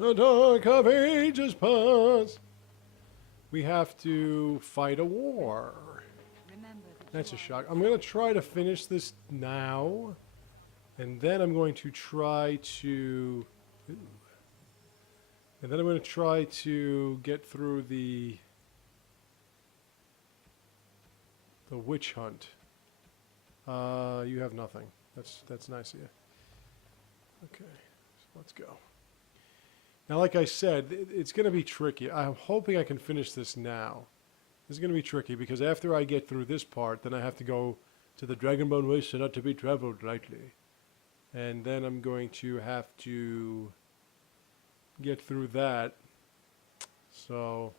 The dark of ages past. We have to fight a war. That's a shock. I'm going to try to finish this now. And then I'm going to try to... Ooh. And then I'm going to try to get through the witch hunt. You have nothing. That's nice of you. Okay, so let's go. Now, like I said, it's going to be tricky. I'm hoping I can finish this now. This is going to be tricky because after I get through this part, then I have to go to the Dragonbone Waste not to be traveled lightly. And then I'm going to have to get through that. So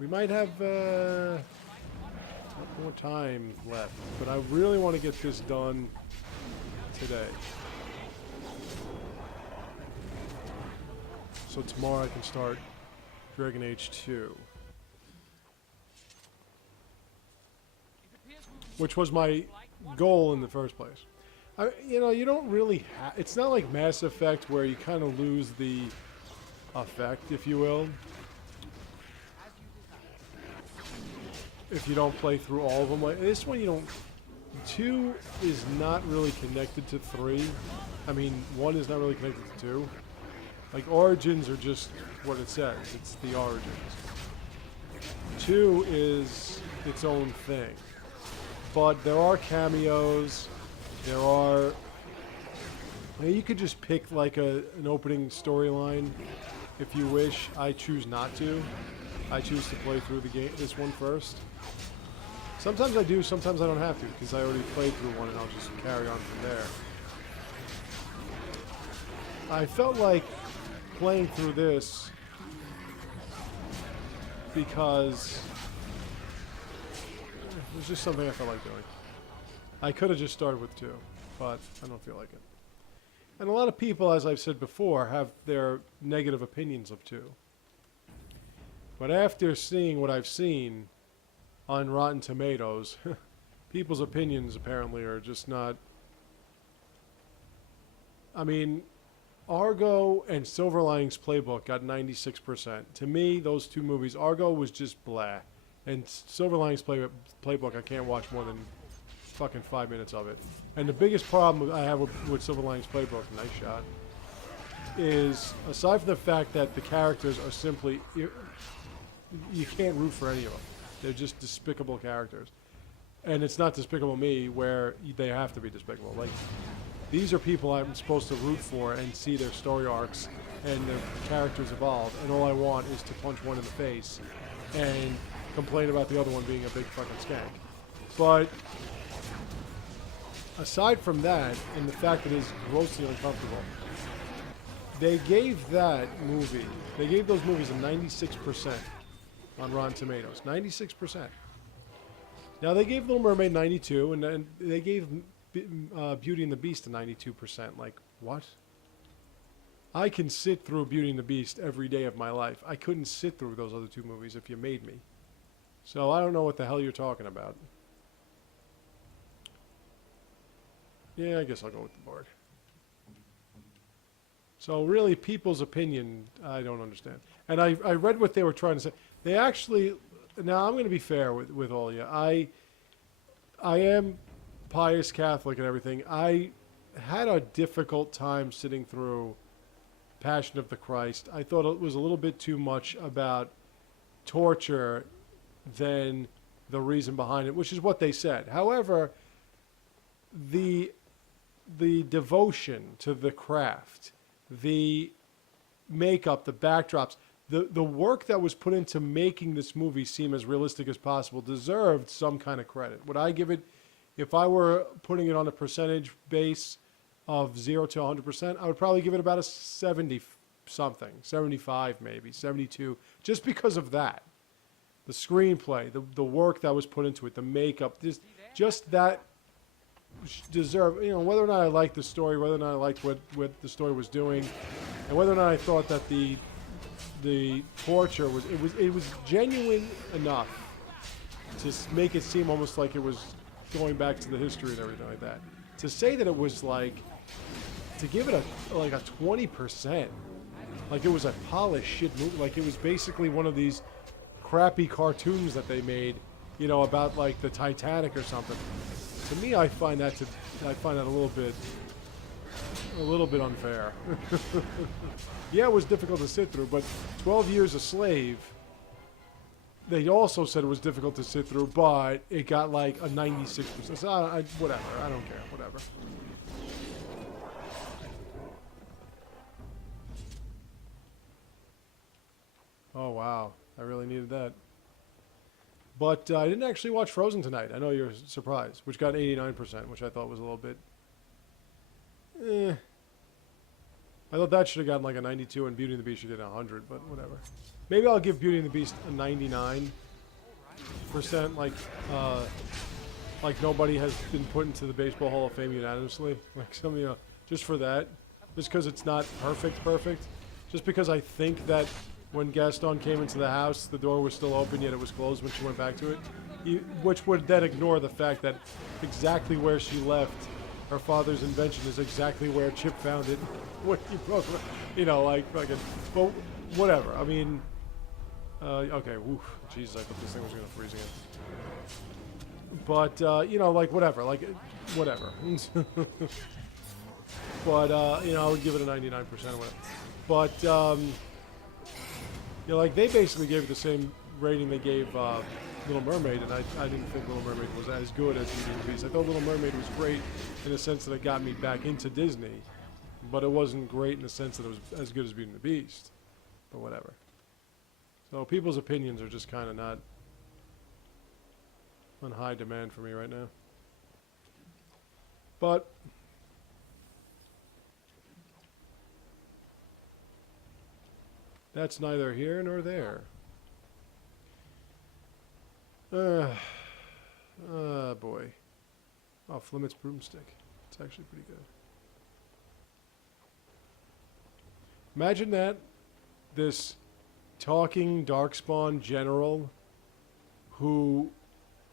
we might have more time left, but I really want to get this done today. So tomorrow I can start Dragon Age 2. Which was my goal in the first place. You know, you don't really it's not like Mass Effect where you kind of lose the effect, if you will. If you don't play through all of them. Like this one, you don't... 2 is not really connected to 3. I mean, 1 is not really connected to 2. Like, Origins are just what it says. It's the Origins. 2 is its own thing. But there are cameos. There are... I mean, you could just pick, like, an opening storyline if you wish. I choose not to. I choose to play through the game, this one first. Sometimes I do, sometimes I don't have to, because I already played through one and I'll just carry on from there. I felt like playing through this because it was just something I felt like doing. I could have just started with 2, but I don't feel like it. And a lot of people, as I've said before, have their negative opinions of 2. But after seeing what I've seen on Rotten Tomatoes, people's opinions apparently are just not... I mean, Argo and Silver Linings Playbook got 96%. To me, those two movies, Argo was just blah. And Silver Linings Playbook, I can't watch more than fucking 5 minutes of it. And the biggest problem I have with Silver Linings Playbook, nice shot, is aside from the fact that the characters are simply... You can't root for any of them. They're just despicable characters. And it's not Despicable Me where they have to be despicable. Like, these are people I'm supposed to root for and see their story arcs and their characters evolve. And all I want is to punch one in the face and complain about the other one being a big fucking skank. But aside from that, and the fact that it's grossly uncomfortable, they gave that movie, they gave those movies a 96% on Rotten Tomatoes. 96%. Now, they gave Little Mermaid 92, and then they gave Beauty and the Beast a 92%. Like, what? I can sit through Beauty and the Beast every day of my life. I couldn't sit through those other two movies if you made me. So I don't know what the hell you're talking about. Yeah, I guess I'll go with the board. So really, people's opinion, I don't understand. And I read what they were trying to say. They actually... Now, I'm going to be fair with all of you. I am pious Catholic and everything. I had a difficult time sitting through Passion of the Christ. I thought it was a little bit too much about torture than the reason behind it, which is what they said. However, the devotion to the craft, the makeup, the backdrops, the work that was put into making this movie seem as realistic as possible deserved some kind of credit. Would I give it, if I were putting it on a percentage base of 0 to 100%, I would probably give it about a 70-something, 75 maybe, 72, just because of that. The screenplay, the work that was put into it, the makeup, just that deserve, you know, whether or not I liked the story, whether or not I liked what the story was doing, and whether or not I thought that the torture was genuine enough to make it seem almost like it was going back to the history and everything like that. To say that it was like, to give it a 20%, like it was a polished shit movie. Like it was basically one of these crappy cartoons that they made, you know, about like the Titanic or something. To me, I find that a little bit unfair. Yeah, it was difficult to sit through, but 12 Years a Slave, they also said it was difficult to sit through, but it got like a 96%. So whatever, I don't care, whatever. Oh, wow. I really needed that. But I didn't actually watch Frozen tonight. I know you're surprised, which got 89%, which I thought was a little bit... I thought that should have gotten like a 92 and Beauty and the Beast should get 100, but whatever. Maybe I'll give Beauty and the Beast a 99%, like nobody has been put into the Baseball Hall of Fame unanimously. Like some, you know, just for that. Just because it's not perfect. Just because I think that when Gaston came into the house, the door was still open, yet it was closed when she went back to it. Which would then ignore the fact that exactly where she left her father's invention is exactly where Chip found it. What he broke, you know, like fucking. Well, whatever. I mean, okay. Woof. Jesus, I thought this thing was gonna freeze again. But you know, like whatever, whatever. But you know, I would give it a 99% or whatever. But you know, like they basically gave it the same rating they gave Little Mermaid, and I didn't think Little Mermaid was as good as Beauty and the Beast. I thought Little Mermaid was great in the sense that it got me back into Disney, but it wasn't great in the sense that it was as good as Beauty and the Beast. But whatever. So people's opinions are just kind of not on high demand for me right now. But that's neither here nor there. Boy. Oh, Flemmett's broomstick. It's actually pretty good. Imagine that. This talking Darkspawn general who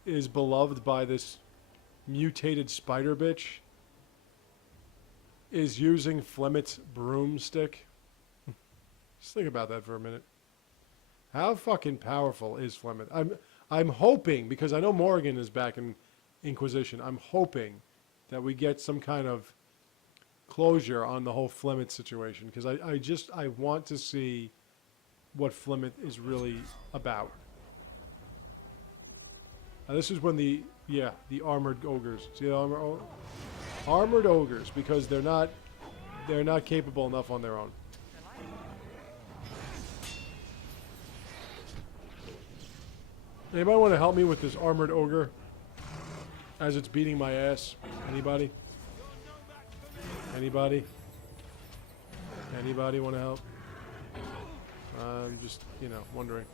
is beloved by this mutated spider bitch is using Flemmett's broomstick. Just think about that for a minute. How fucking powerful is Flemmett? I'm hoping, because I know Morgan is back in Inquisition, I'm hoping that we get some kind of closure on the whole Flemmett situation, because I want to see what Flemmett is really about. Now this is when the armored ogres. See the armored ogres, because they're not capable enough on their own. Anybody want to help me with this armored ogre as it's beating my ass? Anybody? Anybody? Anybody want to help? I'm just, you know, wondering.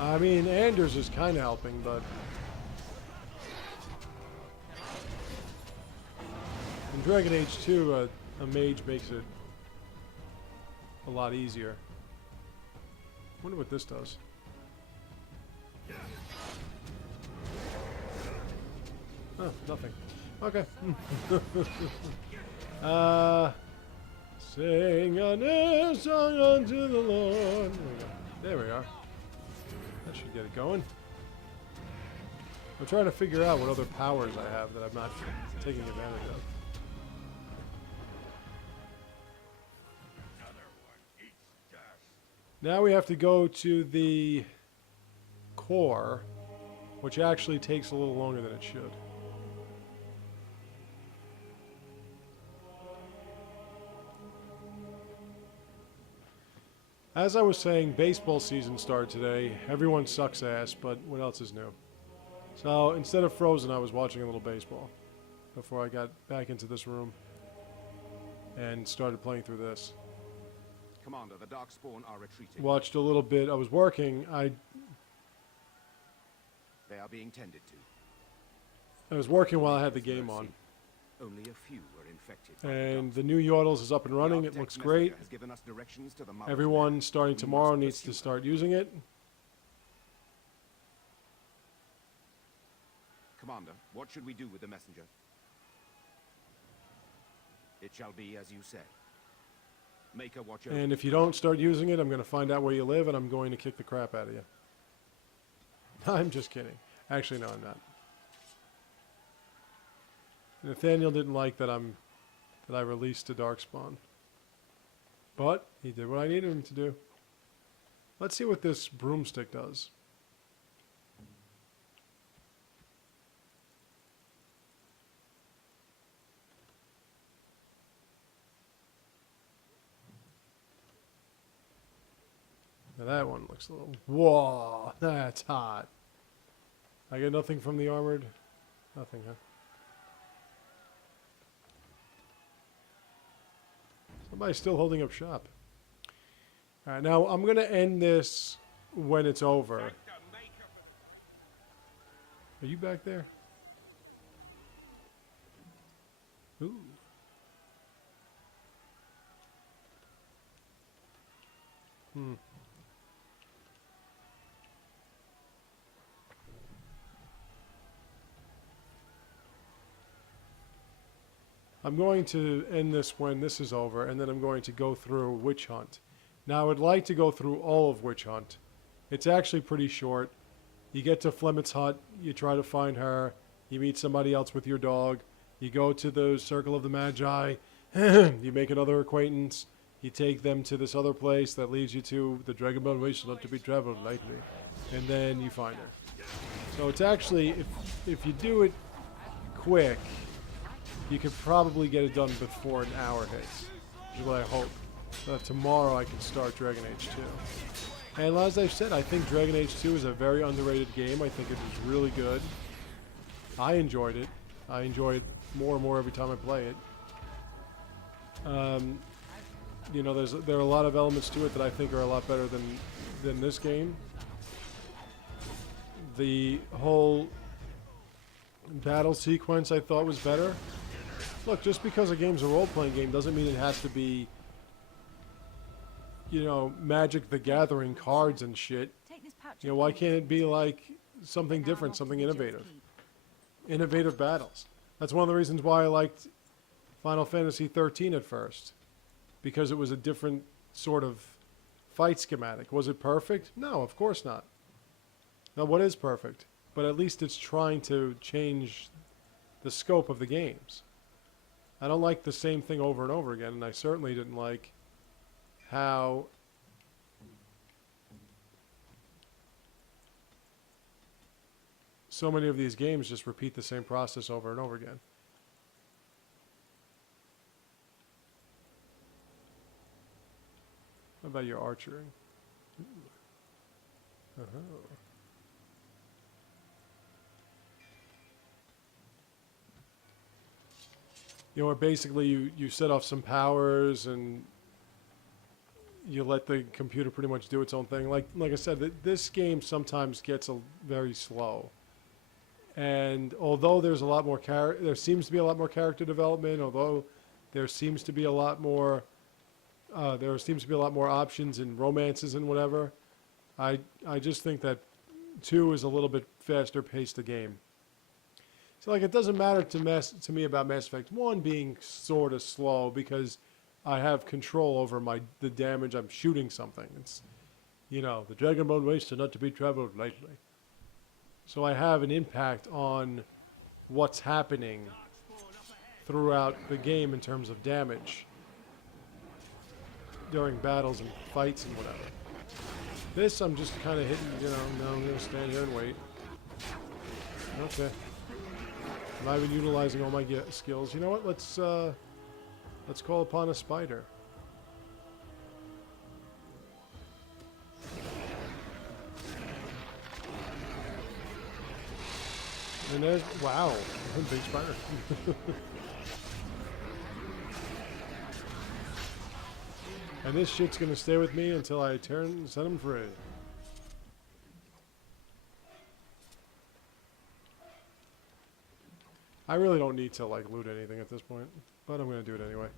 I mean, Anders is kind of helping, but in Dragon Age 2, a mage makes it a lot easier. Wonder what this does. Oh, nothing. Okay. Sing a new song unto the Lord. There we are. That should get it going. I'm trying to figure out what other powers I have that I'm not taking advantage of. Now we have to go to the core, which actually takes a little longer than it should. As I was saying, baseball season started today. Everyone sucks ass, but what else is new? So instead of Frozen, I was watching a little baseball before I got back into this room and started playing through this. Commander, the Darkspawn are retreating. Watched a little bit. I was working. They are being tended to. I was working while I had the game on. Only a few were infected. And the new Yordles is up and running. It looks great. Has given us directions to the Everyone starting tomorrow needs to start using it. Commander, what should we do with the messenger? It shall be as you say. Make her watch over. And if you don't start using it, I'm going to find out where you live, and I'm going to kick the crap out of you. I'm just kidding. Actually, no, I'm not. Nathaniel didn't like that I released a Darkspawn. But he did what I needed him to do. Let's see what this broomstick does. Now that one looks a little... Whoa, that's hot. I get nothing from the armored... Nothing, huh? Somebody's still holding up shop. Alright, now I'm going to end this when it's over. Are you back there? Ooh. Hmm. I'm going to end this when this is over, and then I'm going to go through Witch Hunt. Now, I would like to go through all of Witch Hunt. It's actually pretty short. You get to Flemmett's hut, you try to find her, you meet somebody else with your dog, you go to the Circle of the Magi, you make another acquaintance, you take them to this other place that leads you to the Dragonbone Wasteland to be traveled lightly, and then you find her. So it's actually, if you do it quick, you could probably get it done before an hour hits, which is what I hope. Tomorrow I can start Dragon Age 2. And as I've said, I think Dragon Age 2 is a very underrated game. I think it is really good. I enjoyed it. I enjoy it more and more every time I play it. You know, there are a lot of elements to it that I think are a lot better than this game. The whole battle sequence I thought was better. Look, just because a game's a role-playing game doesn't mean it has to be, you know, Magic the Gathering cards and shit. You know, why can't it be like something different, something innovative? Innovative battles. That's one of the reasons why I liked Final Fantasy 13 at first. Because it was a different sort of fight schematic. Was it perfect? No, of course not. Now, what is perfect? But at least it's trying to change the scope of the games. I don't like the same thing over and over again, and I certainly didn't like how so many of these games just repeat the same process over and over again. What about your archery? Uh-huh. You know, where basically you set off some powers and you let the computer pretty much do its own thing. Like I said, this game sometimes gets very slow. And although there's a lot more there seems to be a lot more character development, although there seems to be a lot more options and romances and whatever, I just think that 2 is a little bit faster paced a game. So, like, it doesn't matter to me about Mass Effect 1 being sort of slow because I have control over the damage I'm shooting something. It's, you know, the Dragonbone Waste not to be traveled lightly. So I have an impact on what's happening throughout the game in terms of damage during battles and fights and whatever. This, I'm just kind of hitting, you know, no, I'm going to stand here and wait. Okay. I'm not even utilizing all my skills. You know what? Let's call upon a spider. And there's, wow, big spider. And this shit's gonna stay with me until I set him free. I really don't need to, like, loot anything at this point, but I'm going to do it anyway.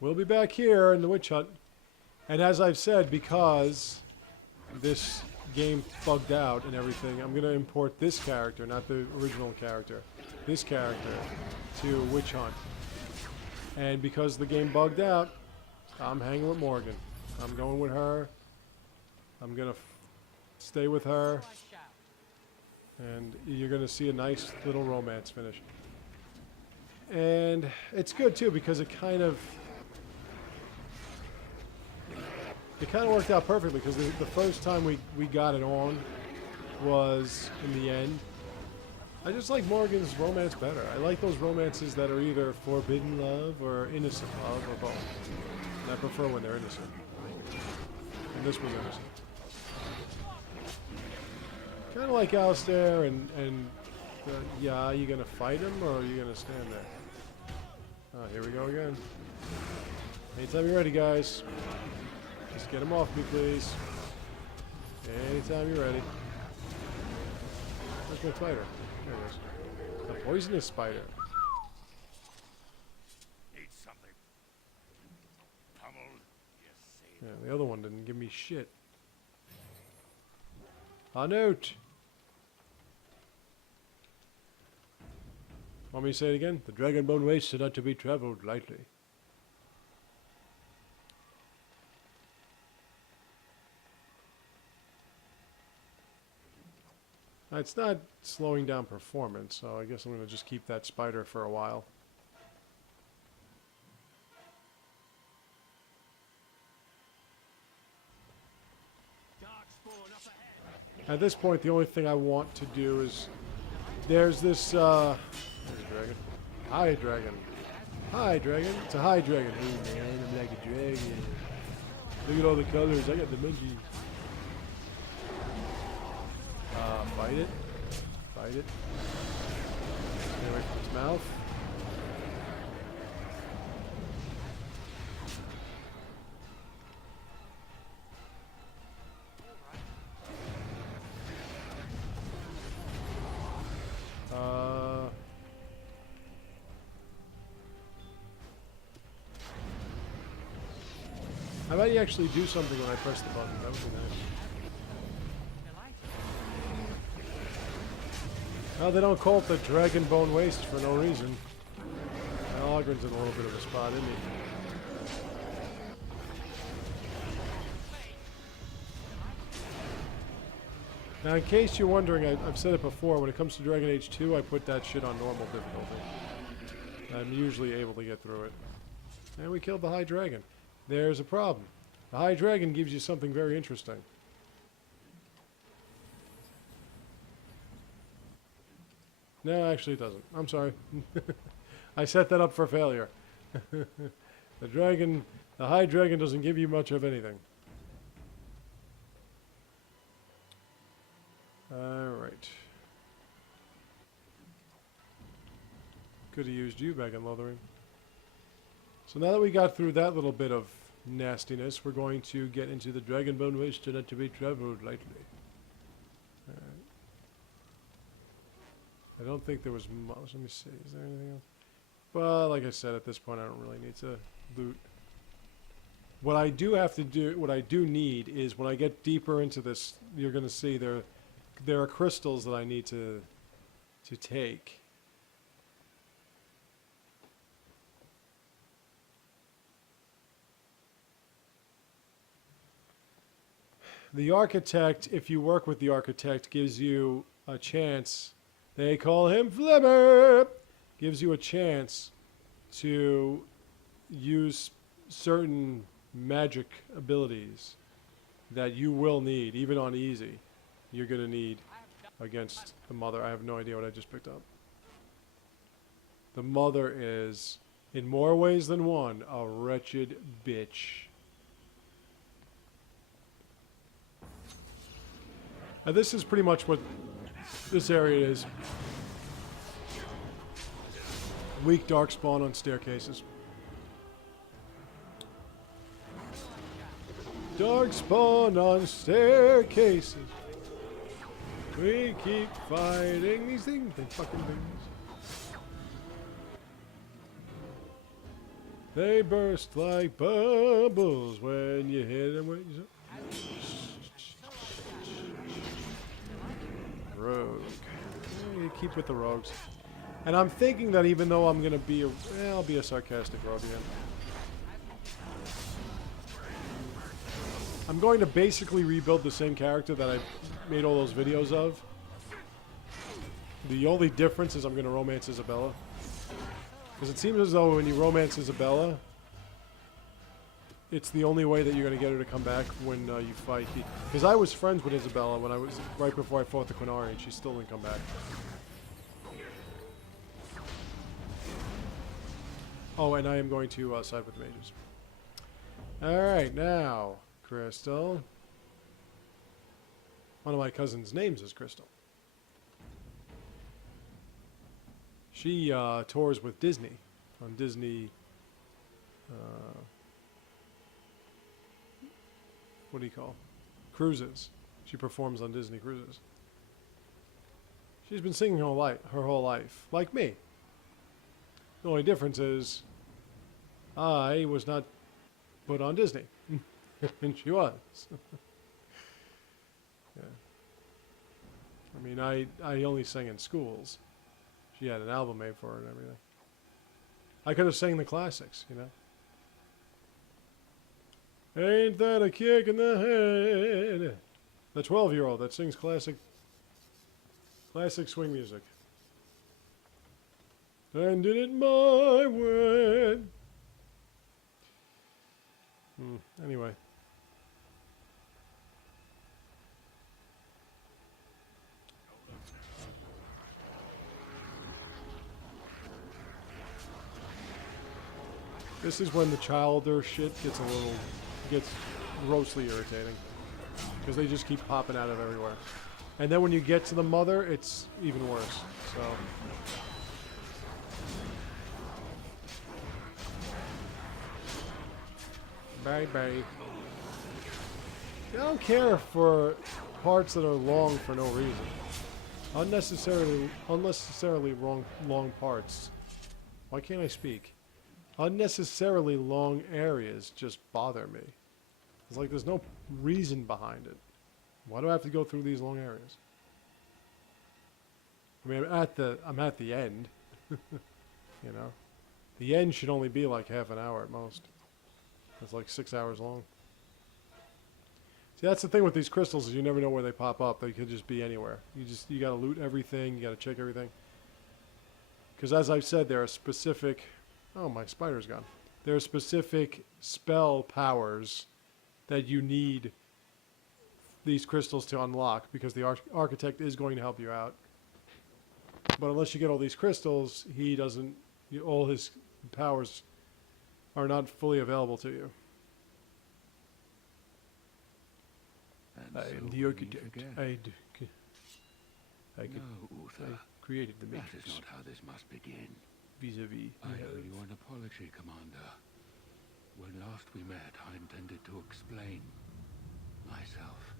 We'll be back here in the witch hut And as I've said, because this game bugged out and everything, I'm going to import this character, not the original character, this character, to Witch Hunt. And because the game bugged out, I'm hanging with Morgan. I'm going with her. I'm going to stay with her. And you're going to see a nice little romance finish. And it's good, too, because it kind of worked out perfectly, because the first time we got it on was in the end. I just like Morgan's romance better. I like those romances that are either forbidden love or innocent love or both. And I prefer when they're innocent. And this was innocent. Kind of like Alistair and yeah, are you going to fight him or are you going to stand there? Oh, here we go again. Anytime you're ready, guys. Just get him off me, please. Anytime you're ready. Where's my spider? There it is. A poisonous spider. Need something. Pummeled. Yes, Yeah, the other one didn't give me shit. A note. Want me to say it again? The Dragonbone wastes are not to be traveled lightly. It's not slowing down performance, so I guess I'm going to just keep that spider for a while. At this point, the only thing I want to do is... There's this, there's a dragon. Hi, dragon. Hi, dragon. It's a hi, dragon. Hey, man, I'm like a dragon. Look at all the colors. I got the munchies. Bite it. Bite it. Stay away from its mouth. How about you actually do something when I press the button? That would be nice. No, they don't call it the Dragonbone Waste for no reason. Algren's in a little bit of a spot, isn't he? Now, in case you're wondering, I've said it before, when it comes to Dragon Age 2, I put that shit on normal difficulty. I'm usually able to get through it. And we killed the High Dragon. There's a problem. The High Dragon gives you something very interesting. No, actually it doesn't. I'm sorry. I set that up for failure. The High Dragon doesn't give you much of anything. Alright. Could have used you back in Lothering. So now that we got through that little bit of nastiness, we're going to get into the Dragonbone Waste not to be traveled lightly. I don't think there was much. Let me see. Is there anything else? Well, like I said, at this point, I don't really need to loot. What I do have to do, what I do need is when I get deeper into this, you're going to see there are crystals that I need to take. The architect, if you work with the architect, gives you a chance. They call him Flimmer. Gives you a chance to use certain magic abilities that you will need, even on easy. You're going to need against the Mother. I have no idea what I just picked up. The Mother is, in more ways than one, a wretched bitch. Now this is pretty much what this area is. Weak darkspawn on staircases. Darkspawn on staircases. We keep fighting these things, they fucking things. They burst like bubbles when you hit them with rogue. You keep with the rogues. And I'm thinking that even though I'm gonna be I'll be a sarcastic rogue again. I'm going to basically rebuild the same character that I made all those videos of. The only difference is I'm going to romance Isabella. Because it seems as though when you romance Isabella, it's the only way that you're going to get her to come back when you fight. Because I was friends with Isabella when I was right before I fought the Quinari, and she still didn't come back. Oh, and I am going to side with the mages. Alright, now, Crystal. One of my cousin's names is Crystal. She tours with Disney on Disney. What do you call? Cruises. She performs on Disney cruises. She's been singing her whole life, like me. The only difference is, I was not put on Disney, and she was. Yeah. I mean, I only sang in schools. She had an album made for her and everything. I could have sang the classics, you know. Ain't that a kick in the head? The 12-year-old that sings classic swing music. And did it my way. Anyway. This is when the childer shit gets grossly irritating. Because they just keep popping out of everywhere. And then when you get to the mother, it's even worse. So... Bye bye. I don't care for parts that are long for no reason. Unnecessarily long parts. Why can't I speak? Unnecessarily long areas just bother me. It's like there's no reason behind it. Why do I have to go through these long areas? I mean, I'm at the end. You know? The end should only be like half an hour at most. It's like 6 hours long. See, that's the thing with these crystals is you never know where they pop up. They could just be anywhere. You gotta loot everything. You gotta check everything. Because as I've said, there are specific... Oh, my spider's gone. There are specific spell powers that you need these crystals to unlock because the architect is going to help you out. But unless you get all these crystals, he doesn't... all his powers are not fully available to you. I am the architect. I created the matrix. That is not how this must begin. Vis-a-vis. I owe you an apology, Commander. When last we met, I intended to explain myself.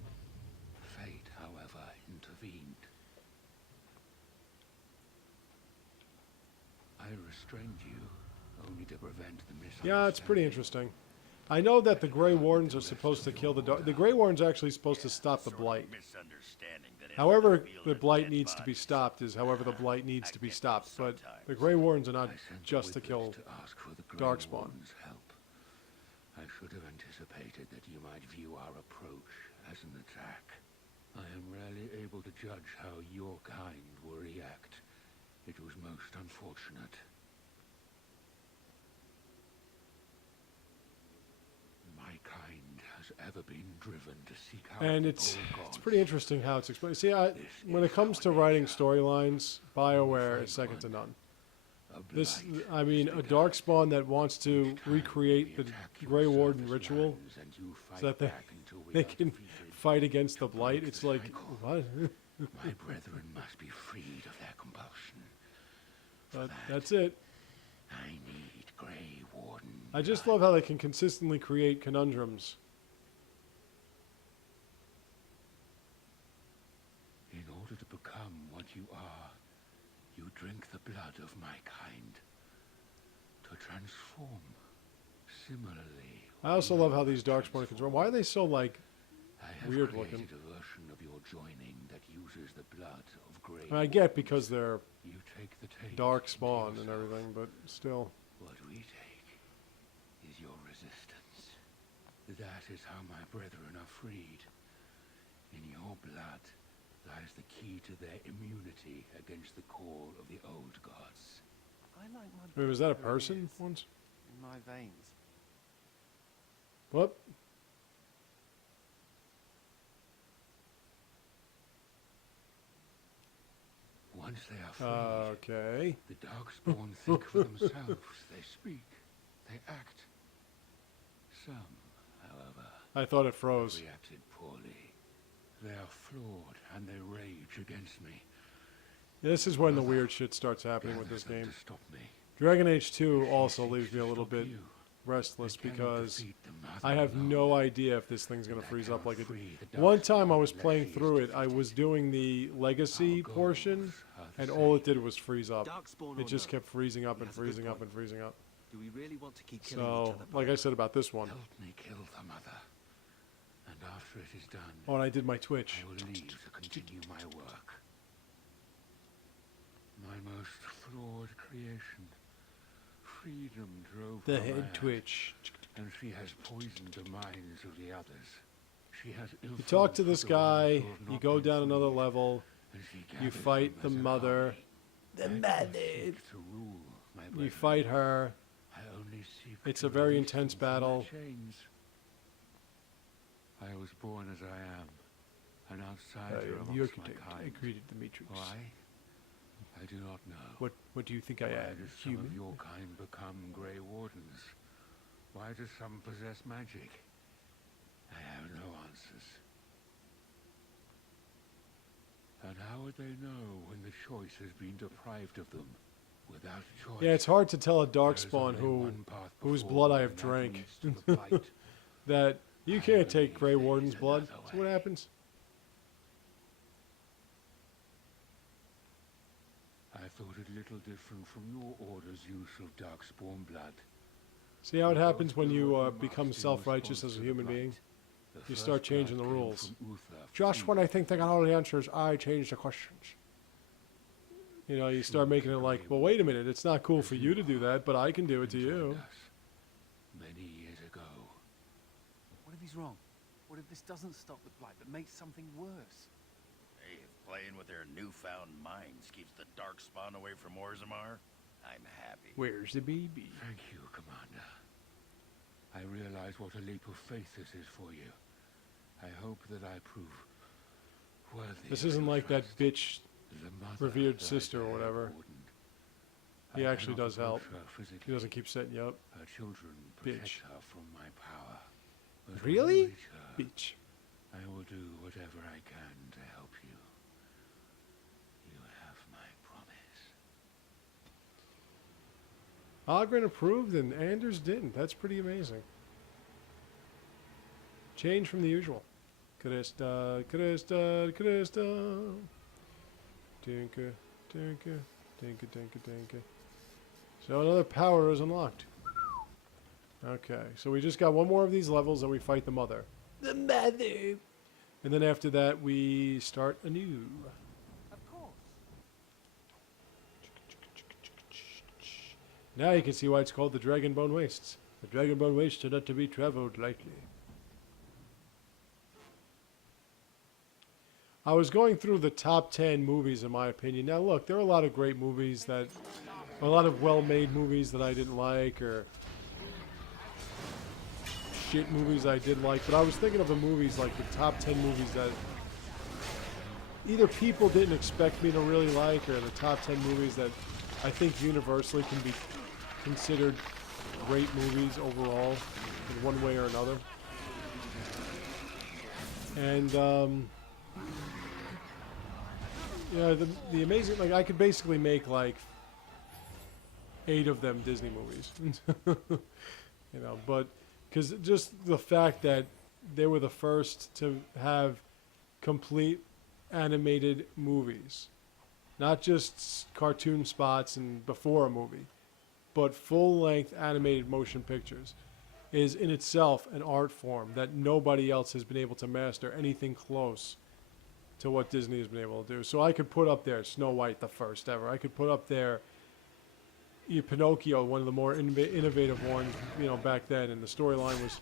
Fate, however, intervened. I restrained you only to prevent the misunderstanding. Yeah, it's pretty interesting. I know that the Grey Wardens are supposed to kill the Dark... The Grey Wardens are actually supposed to stop the Blight. However the Blight needs to be stopped is however the Blight needs to be stopped. But the Grey Wardens are not just to kill Darkspawn. I should have anticipated that you might view our approach as an attack. I am rarely able to judge how your kind will react. It was most unfortunate. My kind has ever been driven to seek out And it's pretty interesting how it's explained. See, when it comes to writing storylines, BioWare is second to none. I mean, a Darkspawn that wants to recreate the Grey Warden ritual so that they can fight against the Blight. It's like, what? My brethren must be freed of their compulsion. But that's it. I need Grey Warden. I just love how they can consistently create conundrums. In order to become what you are, you drink the blood of my kind. To transform, Similarly, I also love how these Darkspawn control. Why are they so like? I have weird created looking? a version of your joining that uses the blood of grey. I get because they're You take the taint dark into spawn and yourself. everything, but still. What we take is your resistance. That is how my brethren are freed. In your blood lies the key to their immunity against the call of the old gods. I like my Wait, was that a blood where it person is, once? in my veins. What? Once they are freed, Okay. the Darkspawn think for themselves. They speak. They act. Some, however, I thought it froze. reacted poorly. They are flawed and they rage against me. This is when the weird shit starts happening with this Gathers them game. to stop me. Dragon Age 2 She also seeks leaves me to a little stop bit you. restless They cannot because defeat the mother I have alone. no idea if this thing's going to They freeze up cannot like it free did. the One time I Darkspawn was unless playing he is through it, I was defeated. doing the legacy Our portion, goals are the and all it same. did was freeze up. Darkspawn It or just no, kept freezing up he and has a good freezing up point. and freezing up. Do we really want to keep killing each So, other? like I said about this one. Help me kill the mother. And after it is done, Oh, and I did my Twitch. I will leave to continue my work. My most flawed creation. Freedom drove The her head mad, Twitch. and she has poisoned the minds of the others. She has You talk to influenced this the ones guy, who have you not go been down another freed, level, and she you gathers fight the them as an mother. army. The I do not mother. seek to rule my You brethren. fight her. I only seek It's to a very release intense them from their battle. chains. I was born as I am, an outsider The amongst my architect. I kind. created the Matrix. Why? I do not know. What do you think I Why am? does some of Human? your kind become Grey Wardens? Why do some possess magic? I have no answers. And how would they know when the choice has been deprived of them? Without choice. Yeah, it's hard to tell a there is Darkspawn only one path whose before blood I them, have and that drank leads to the fight. that you I can't take believe Grey there Warden's is blood. another So what way. happens? I thought it little different from your order's use of Darkspawn blood. See how it We happens both when do you what we become must in self-righteous response as a to the human plight. being? The You first start changing blood the came rules. from Uther, Just free when I think they got all the answers, I change the questions. You know, you start making it like, well, wait a minute, it's not cool for you to do that, but I can do it to and joined you. us many years ago. What if he's wrong? What if this doesn't stop the blight, but makes something worse? Hey, if playing with their newfound minds keeps the Darkspawn away from Orzammar, I'm happy. Where's the baby? Thank you, Commander. I realize what a leap of faith this is for you. I hope that I prove worthy. This of isn't your like that trust. bitch. The mother revered lies sister or there, whatever. Warden. He I actually cannot does help. approach her physically. He doesn't keep setting you up. Her children protect Bitch. her from my power. But when I Really? reach her, Bitch. I will do whatever I can to help you. You have my promise. Ogren approved and Anders didn't. That's pretty amazing. Change from the usual. Krista, Krista, Krista. Tinka, tinka, tinka, tinka, tinka. So another power is unlocked. Okay, so we just got one more of these levels and we fight the mother. The mother! And then after that we start anew. Of course. Now you can see why it's called the Dragonbone Wastes. The Dragonbone Wastes are not to be traveled lightly. I was going through the top 10 movies in my opinion. Now look, there are a lot of great movies that, a lot of well-made movies that I didn't like, or shit movies I did like, but I was thinking of the movies, like the top 10 movies that either people didn't expect me to really like, or the top 10 movies that I think universally can be considered great movies overall in one way or another. And yeah, the amazing, like I could basically make like 8 of them Disney movies. You know, but because just the fact that they were the first to have complete animated movies, not just cartoon spots and before a movie, but full-length animated motion pictures. is in itself an art form that nobody else has been able to master anything close to what Disney has been able to do. So I could put up there Snow White, the first ever. I could put up there Pinocchio, one of the more innovative ones, back then, and the storyline was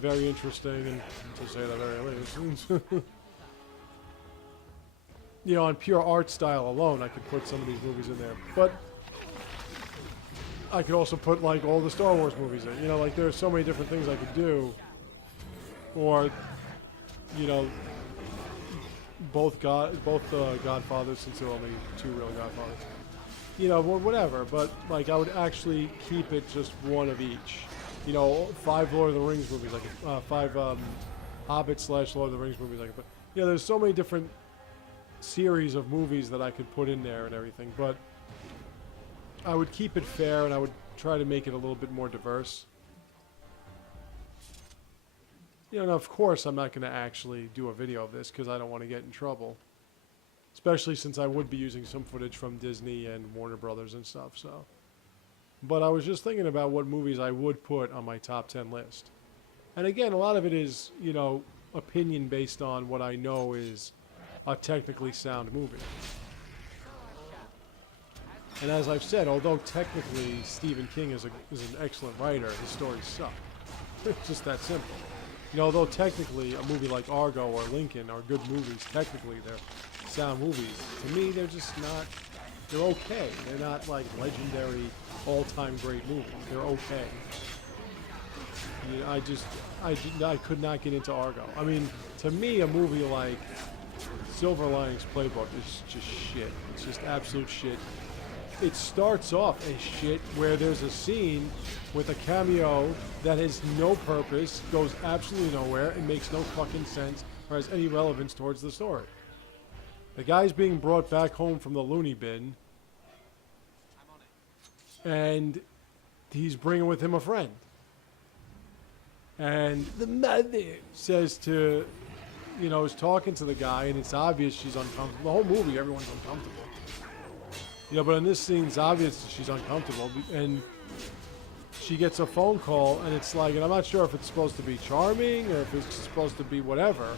very interesting, and to say the very least. On pure art style alone, I could put some of these movies in there. But I could also put, like, all the Star Wars movies in. Like, there are so many different things I could do. Or, both Godfathers, since there are only 2 real Godfathers. Whatever. But, like, I would actually keep it just one of each. 5 Lord of the Rings movies, like 5 Hobbit / Lord of the Rings movies, like. But there's so many different series of movies that I could put in there and everything. But I would keep it fair, and I would try to make it a little bit more diverse. Now, of course, I'm not going to actually do a video of this because I don't want to get in trouble. Especially since I would be using some footage from Disney and Warner Brothers and stuff, so. But I was just thinking about what movies I would put on my top 10 list. And again, a lot of it is, opinion based on what I know is a technically sound movie. And as I've said, although technically Stephen King is an excellent writer, his stories suck. It's just that simple. Although technically a movie like Argo or Lincoln are good movies, technically they're sound movies. To me, they're just not. They're okay. They're not like legendary, all-time great movies. They're okay. I could not get into Argo. I mean, to me, a movie like Silver Linings Playbook is just shit. It's just absolute shit. It starts off as shit where there's a scene with a cameo that has no purpose, goes absolutely nowhere, and makes no fucking sense or has any relevance towards the story. The guy's being brought back home from the loony bin, and he's bringing with him a friend. And the mother says to, is talking to the guy, and it's obvious she's uncomfortable. The whole movie, everyone's uncomfortable. But in this scene, it's obvious that she's uncomfortable, and she gets a phone call, and it's like, and I'm not sure if it's supposed to be charming or if it's supposed to be whatever.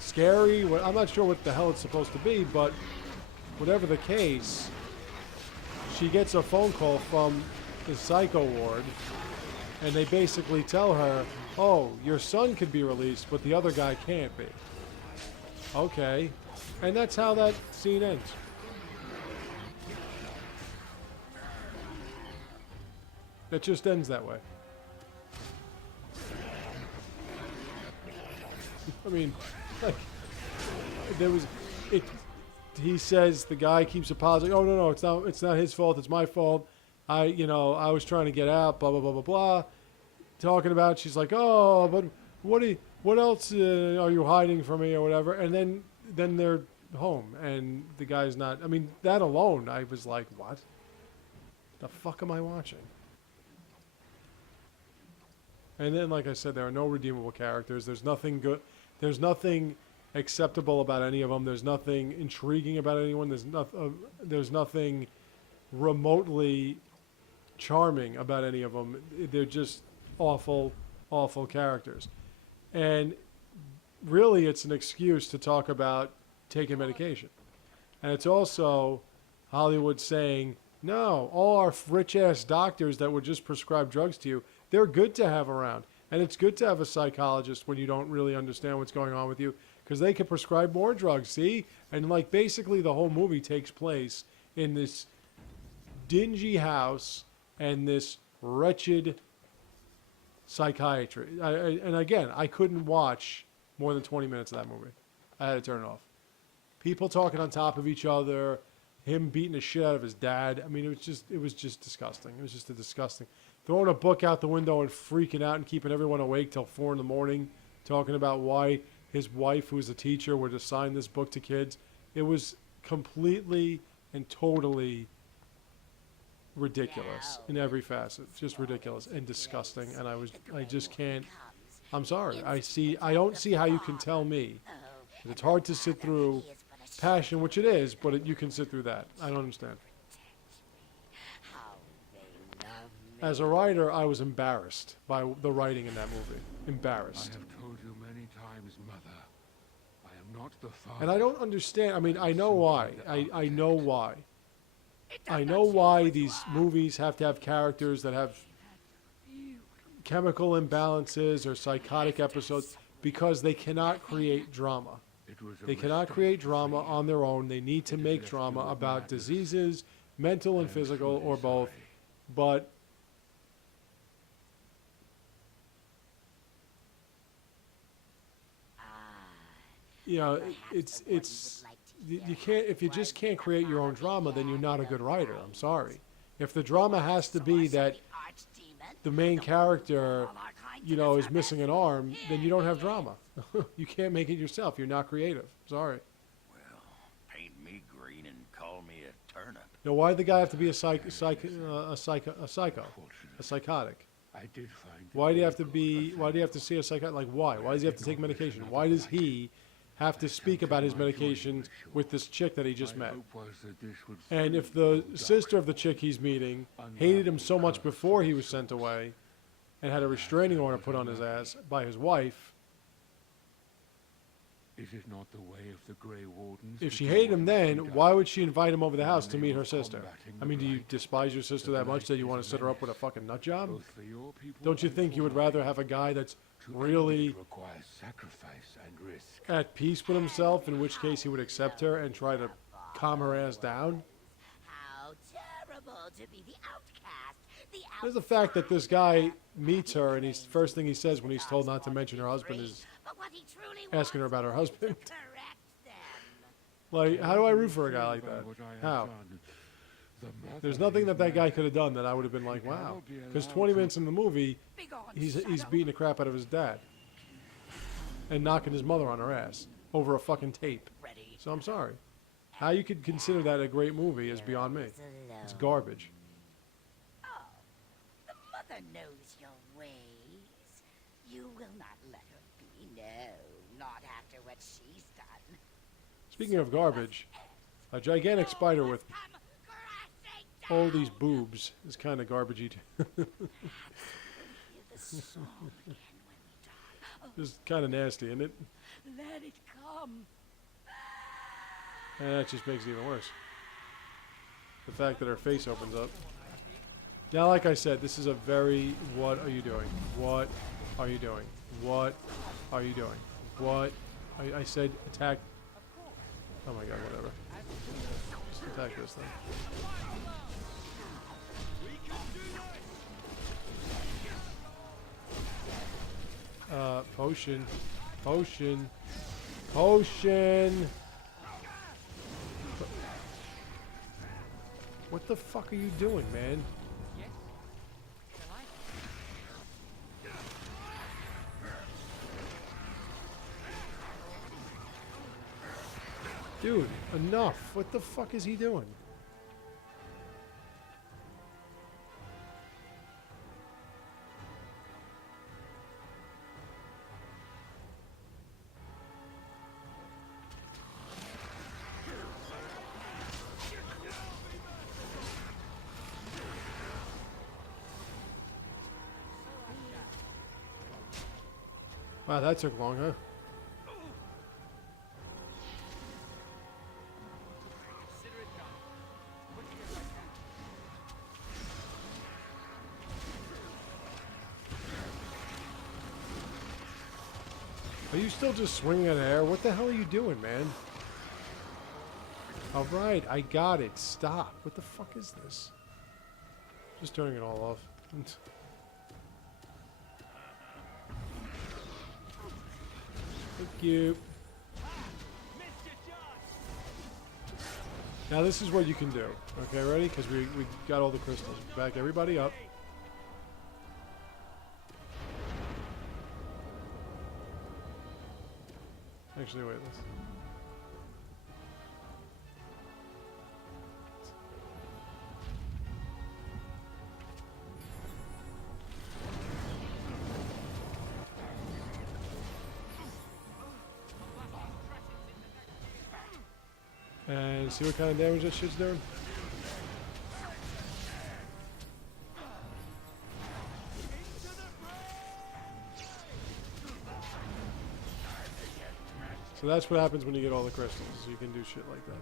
Scary, I'm not sure what the hell it's supposed to be, but whatever the case, she gets a phone call from the psycho ward, and they basically tell her, oh, your son could be released, but the other guy can't be. Okay. And that's how that scene ends. It just ends that way. I mean, like, he says, the guy keeps apologizing. Oh, no, it's not his fault. It's my fault. I was trying to get out, blah, blah, blah, blah, blah. Talking about, she's like, oh, but what else are you hiding from me or whatever? And then they're home, and the guy's not. I mean, that alone, I was like, what? The fuck am I watching? And then, like I said, there are no redeemable characters. There's nothing good. There's nothing acceptable about any of them. There's nothing intriguing about anyone. There's nothing remotely charming about any of them. They're just awful, awful characters. And really, it's an excuse to talk about taking medication. And it's also Hollywood saying, no, all our rich-ass doctors that would just prescribe drugs to you, they're good to have around. And it's good to have a psychologist when you don't really understand what's going on with you, because they can prescribe more drugs, see? And, like, basically the whole movie takes place in this dingy house and this wretched psychiatry. And again, I couldn't watch more than 20 minutes of that movie. I had to turn it off. People talking on top of each other, him beating the shit out of his dad. I mean, it was just disgusting. It was just a disgusting. Throwing a book out the window and freaking out and keeping everyone awake till 4 a.m, talking about why his wife, who's a teacher, would assign this book to kids. It was completely and totally ridiculous in every facet. Just ridiculous and disgusting. And I just can't. I'm sorry. I don't see how you can tell me that it's hard to sit through Passion, which it is, but you can sit through that. I don't understand. As a writer, I was embarrassed by the writing in that movie. Embarrassed. I have told you many times, Mother. I am not the father. And I don't understand. I mean, I know why. I know why. I know why these movies have to have characters that have chemical imbalances or psychotic episodes because they cannot create drama. They cannot create drama on their own. They need to make drama about diseases, mental and physical, or both. But you know, you can't, if you just can't create your own drama, then you're not a good writer. I'm sorry. If the drama has to be that the main character, you know, is missing an arm, then you don't have drama. You can't make it yourself. You're not creative. Sorry. Well, paint me green and call me a turnip. Now, why did the guy have to be a psycho? A psychotic? I did find. Why do you have to be? Why do you have to see a psychotic? Like, why? Why does he have to take medication? Why does he have to speak about his medication with this chick that he just met? And if the sister of the chick he's meeting hated him so much before he was sent away and had a restraining order put on his ass by his wife, Is it not the way of the Grey Wardens? if she hated him then, why would she invite him over the house to meet her sister? I mean, do you despise your sister that much that you want to set her up with a fucking nut job? Don't you think you would rather have a guy that's really requires sacrifice and risk? at peace with himself, in which case he would accept her and try to calm her ass down? How terrible to be the outcast. There's the fact that this guy meets her and he's first thing he says when he's told not to mention her husband is asking her about her husband. Like, how do I root for a guy like that? How? There's nothing that that guy could have done that I would have been like, wow. Because 20 minutes in the movie, he's beating the crap out of his dad and knocking his mother on her ass over a fucking tape. So I'm sorry. How you could consider that a great movie is beyond me. It's garbage. Oh, the mother knows your ways. You will not let her be. No, not after what she's done. Speaking of garbage, a gigantic spider with all these boobs is kind of garbagey too. Just kind of nasty, isn't it? Let it come. And that just makes it even worse. The fact that her face opens up. Now, like I said, this is a very, what are you doing? What are you doing? What are you doing? What? I said attack. Oh my god, whatever. Just attack this thing. Potion. Potion. Potion! What the fuck are you doing, man? Dude, enough. What the fuck is he doing? Wow, that took long, huh? Are you still just swinging at air? What the hell are you doing, man? All right, I got it. Stop. What the fuck is this? Just turning it all off. Thank you. Now this is what you can do. Okay, ready? Because we got all the crystals. Back everybody up. Actually, wait, let's... And see what kind of damage that shit's doing? So that's what happens when you get all the crystals. You can do shit like that.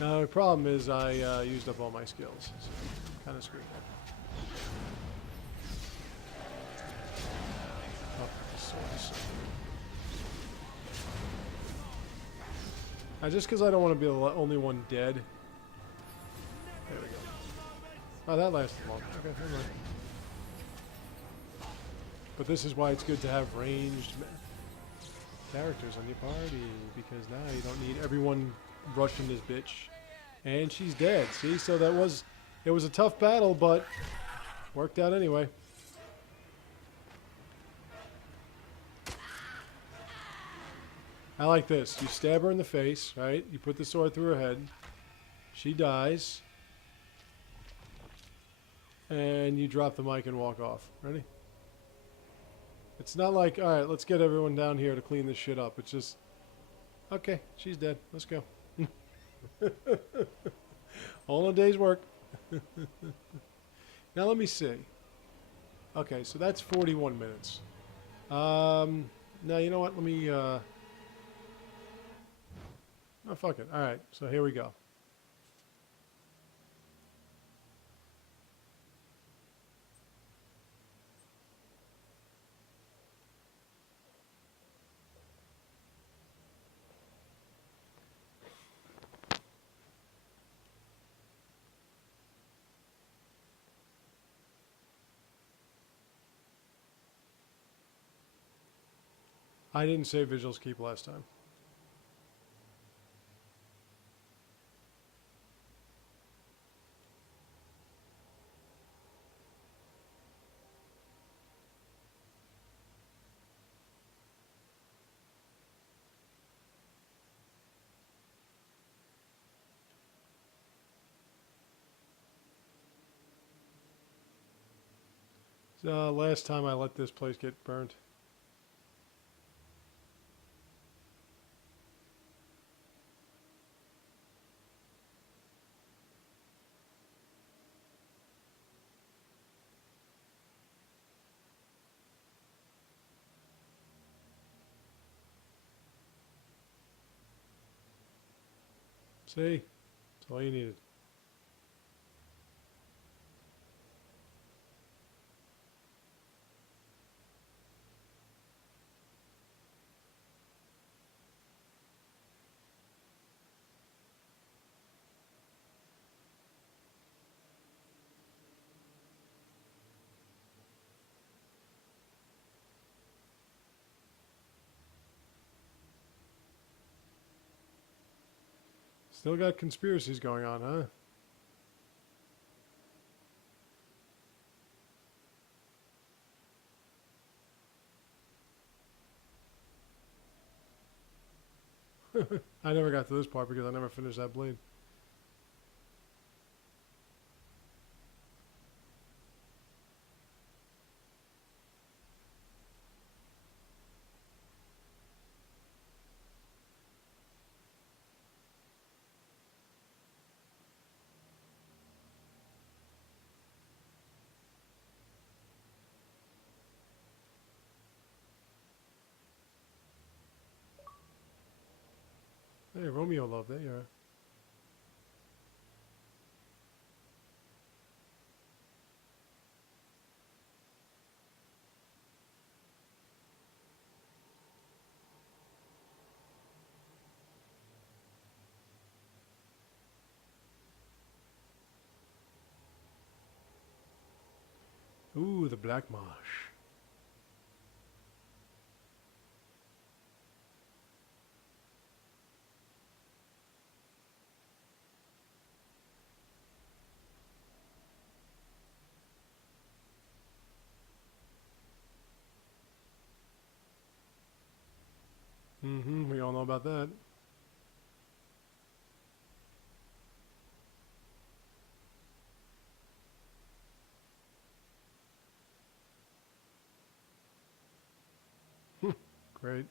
Now the problem is I used up all my skills. So kind of screwed. Oh, swords. Just because I don't want to be the only one dead. There we go. Oh, that lasted long. Okay, never mind. But this is why it's good to have ranged characters on your party, because now you don't need everyone rushing this bitch. And she's dead. See, so it was a tough battle, but worked out anyway. I like this. You stab her in the face, right? You put the sword through her head. She dies. And you drop the mic and walk off. Ready? It's not like, all right, let's get everyone down here to clean this shit up. It's just, okay, she's dead. Let's go. All in a day's work. Now let me see. Okay, so that's 41 minutes. Now, you know what? Let me, oh, fuck it. All right, so here we go. I didn't save Vigil's Keep last time. Last time I let this place get burnt. See? That's all you needed. Still got conspiracies going on, huh? I never got to this part because I never finished that blade. Hey, Romeo love, there you are. Ooh, the Black Marsh. Mm-hmm, we all know about that. Great.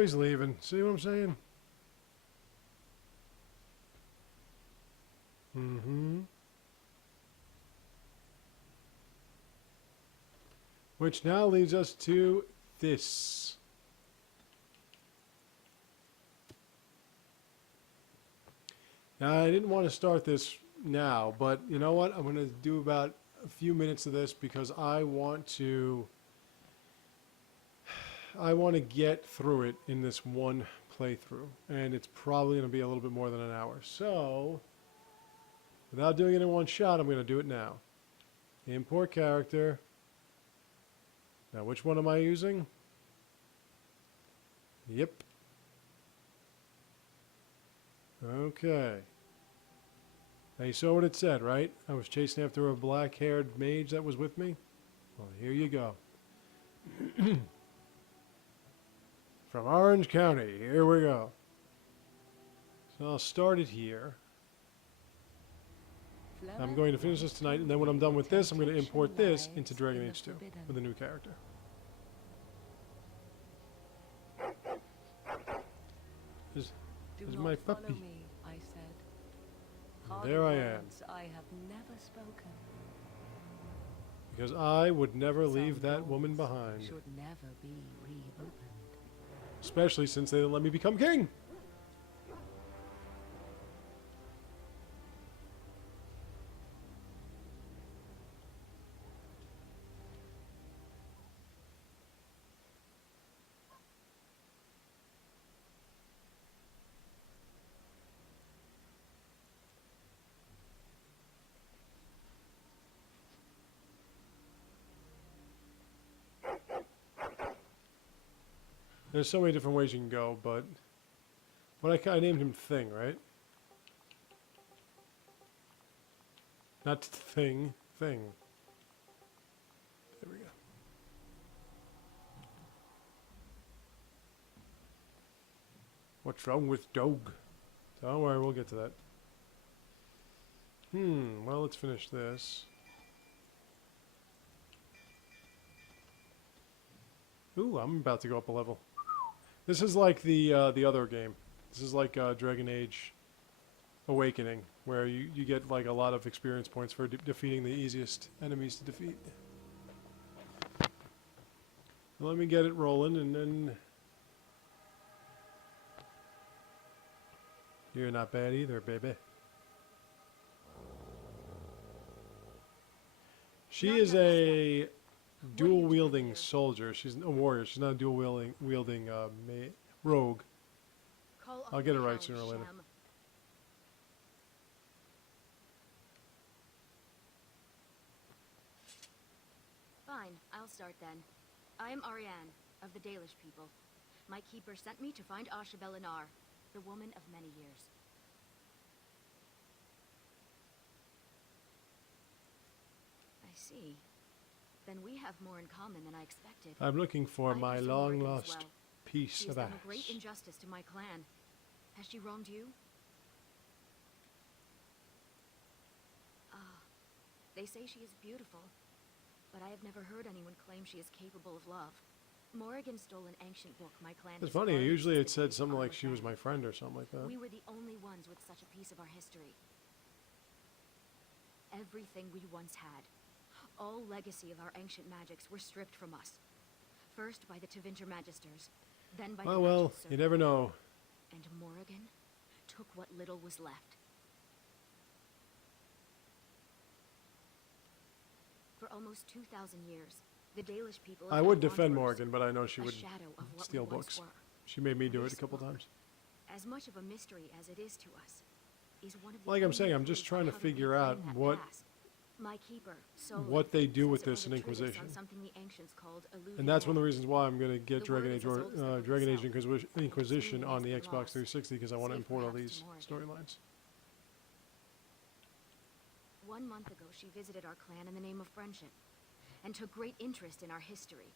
always leaving. See what I'm saying? Mm-hmm. Which now leads us to this. Now, I didn't want to start this now, but you know what? I'm going to do about a few minutes of this because I want to get through it in this one playthrough, and it's probably going to be a little bit more than an hour. So, without doing it in one shot, I'm going to do it now. Import character. Now, which one am I using? Yep. Okay. Now you saw what it said, right? I was chasing after a black-haired mage that was with me. Well, here you go. From Orange County, here we go. So I'll start it here. I'm going to finish this tonight, and then when I'm done with this, I'm going to import this into Dragon Age 2 with a new character. This is my puppy. Me, I said. And there I am. I have never spoken. Because I would never Some leave that woman doors behind. Should never be reopened. Especially since they didn't let me become king. There's so many different ways you can go, but I named him Thing, right? Not Thing, Thing. There we go. What's wrong with dog? Don't worry, we'll get to that. Well, let's finish this. Ooh, I'm about to go up a level. This is like the other game. This is like Dragon Age Awakening, where you get like a lot of experience points for defeating the easiest enemies to defeat. Let me get it rolling, and then you're not bad either, baby. She is a dual-wielding soldier. She's a warrior. She's not a dual-wielding rogue. I'll get it right sooner or later. Fine, I'll start then. I am Ariane, of the Dalish people. My keeper sent me to find Asha Belinar, the woman of many years. I see. Then we have more in common than I expected. I'm looking for my I pursue Morgan as long-lost well. piece She of has ass. done a great injustice to my clan. Has she wronged you? Ah, they say she is beautiful, but I have never heard anyone claim she is capable of love. Morrigan stole an ancient book my clan. It's funny. discarded Usually it since said they something fought like she was with my friend or something like that. We were the only ones with such a piece of our history. Everything we once had, all legacy of our ancient magics, were stripped from us. First by the Tevinter Magisters, then by the Oh well, Magic you Circle. never know. And Morrigan took what little was left. For almost 2,000 years, the Dalish people I have would been defend wanderers, Morgan, but I know she a would shadow of what steal we once books. were. She made me do it a This couple book, times. as much of a mystery as it is to us, is one of the Like I'm only saying, I'm just clues trying on to how figure reclaim out that what past. My keeper, Solon, what they do says with it was this a in treatise Inquisition. on something the ancients called And that's one of the Illuvian. reasons why I'm going to get The Dragon word Age is as old as the book Dragon Age itself, Inquisition and on the it's Xbox lost, 360 because I want to save import all perhaps these to Morrigan. storylines. 1 month ago, she visited our clan in the name of friendship, and took great interest in our history.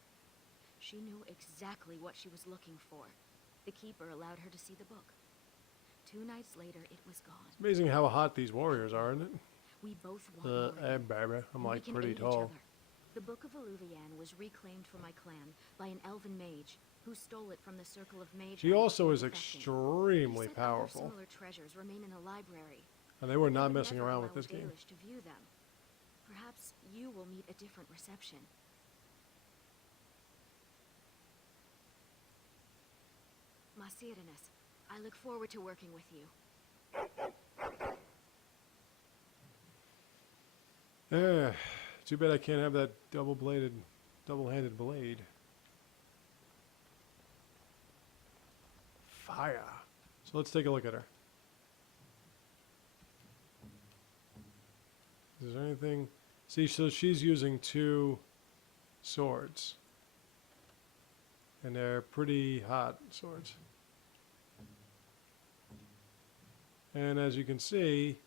She knew exactly what she was looking for. The keeper allowed her to see the book. 2 nights later, it was gone. It's amazing how hot these warriors are, isn't it? We both want Hey, Morrigan, baby. I'm and we like can pretty aid each tall. other. The Book of Illuvian was reclaimed for my clan by an elven mage, who stole it from the Circle of Magi. She also is before defecting. extremely He said powerful. Other similar treasures remain in the library. And they were They not would messing never around with allow this game. Baelish to view them. Perhaps you will meet a different reception. Masirinis, I look forward to working with you. Too bad I can't have that double-handed blade. Fire. So let's take a look at her. Is there anything? See, so she's using 2 swords. And they're pretty hot swords. And as you can see,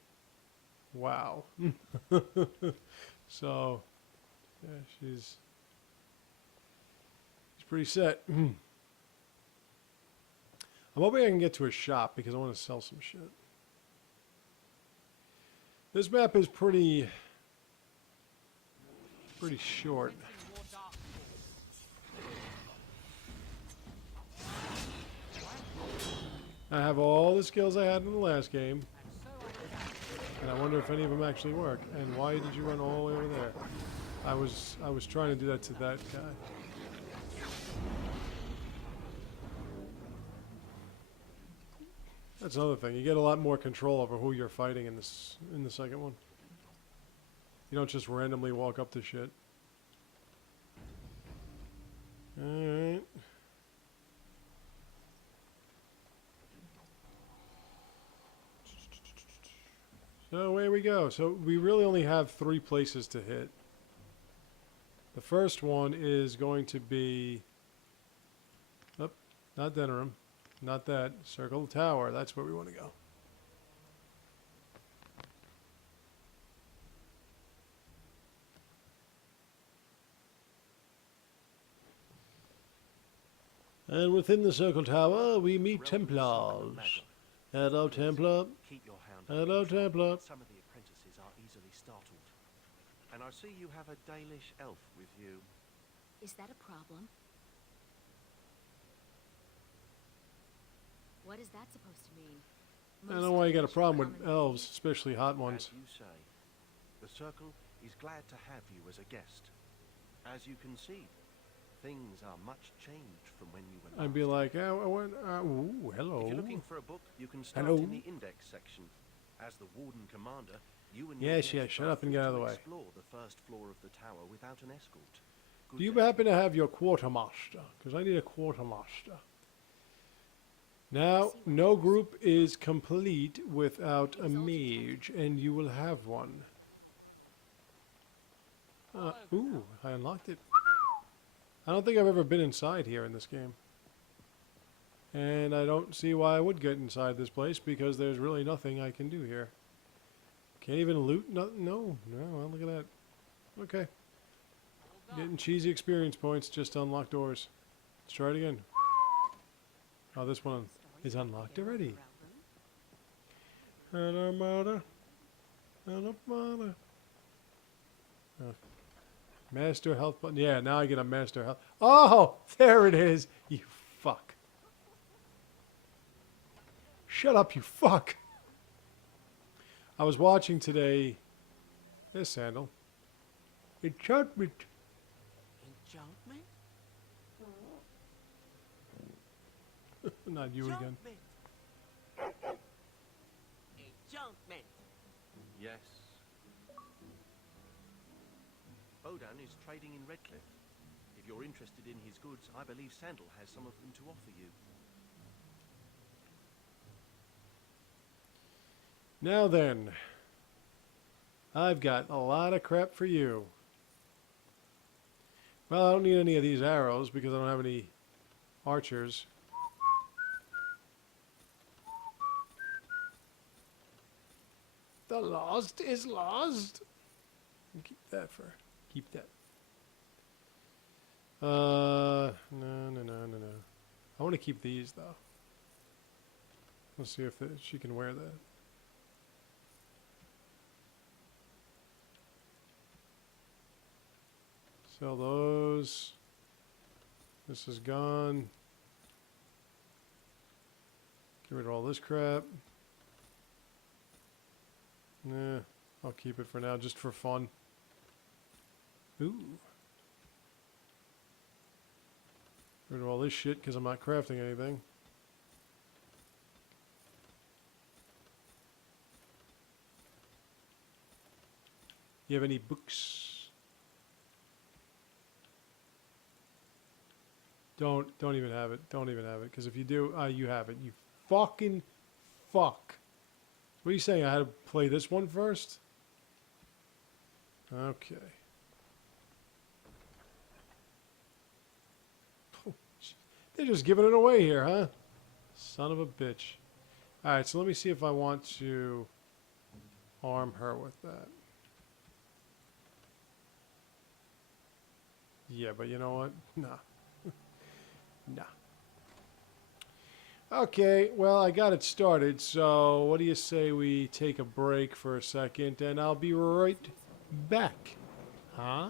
wow. So, yeah, she's pretty set. I'm hoping I can get to a shop because I want to sell some shit. This map is pretty short. I have all the skills I had in the last game, and I wonder if any of them actually work. And why did you run all the way over there? I was trying to do that to that guy. That's another thing. You get a lot more control over who you're fighting in the second one. You don't just randomly walk up to shit. Alright. So away we go. So we really only have 3 places to hit. The first one is going to be... Oh, not Denerim. Not that. Circle Tower. That's where we want to go. And within the Circle Tower, we meet Templars. Hello, Templar. Keep your hound Hello, under control, Templar. but some of the apprentices are easily startled. And I see you have a Dalish elf with you. Is that a problem? What is that supposed to mean? I don't know why you got a problem with elves, especially hot As ones. you say, the Circle is glad to have you as a guest. As you can see, things are much changed from when you were last. I'd be like, oh, I went, ooh, hello. If you're looking for a book, you can start Hello. in the index section. As the Warden Commander, you and Yes, your yes, guests shut are up and free get out of to the way. explore the first floor of the tower without an escort. Good Do you day. happen to have your quartermaster? Because I need a quartermaster. Now, no group is complete without a mage, and you will have one. Ooh, I unlocked it. I don't think I've ever been inside here in this game. And I don't see why I would get inside this place, because there's really nothing I can do here. Can't even loot? No, well, look at that. Okay. Getting cheesy experience points just to unlock doors. Let's try it again. Oh, this one is unlocked already. Hello, mother. Hello, mother. Master health button. Yeah, now I get a master health. Oh, there it is. You fuck. Shut up, you fuck. I was watching today. This sandal. Enchantment. Enchantment? Not you again. Enchantment. Yes. Bodan is trading in Redcliffe. If you're interested in his goods, I believe Sandal has some of them to offer you. Now then, I've got a lot of crap for you. Well, I don't need any of these arrows because I don't have any archers. The lost is lost. Keep that for. Keep that. No. I want to keep these though. Let's see if she can wear that. Sell those. This is gone. Get rid of all this crap. Nah, I'll keep it for now, just for fun. Ooh. Get rid of all this shit because I'm not crafting anything. You have any books? Don't even have it. Don't even have it. Because if you do, you have it. You fucking fuck. What are you saying? I had to play this one first? Okay. Oh, they're just giving it away here, huh? Son of a bitch. Alright, so let me see if I want to arm her with that. Yeah, but you know what? Nah. Nah. Okay, well, I got it started, so what do you say we take a break for a second, and I'll be right back. Huh?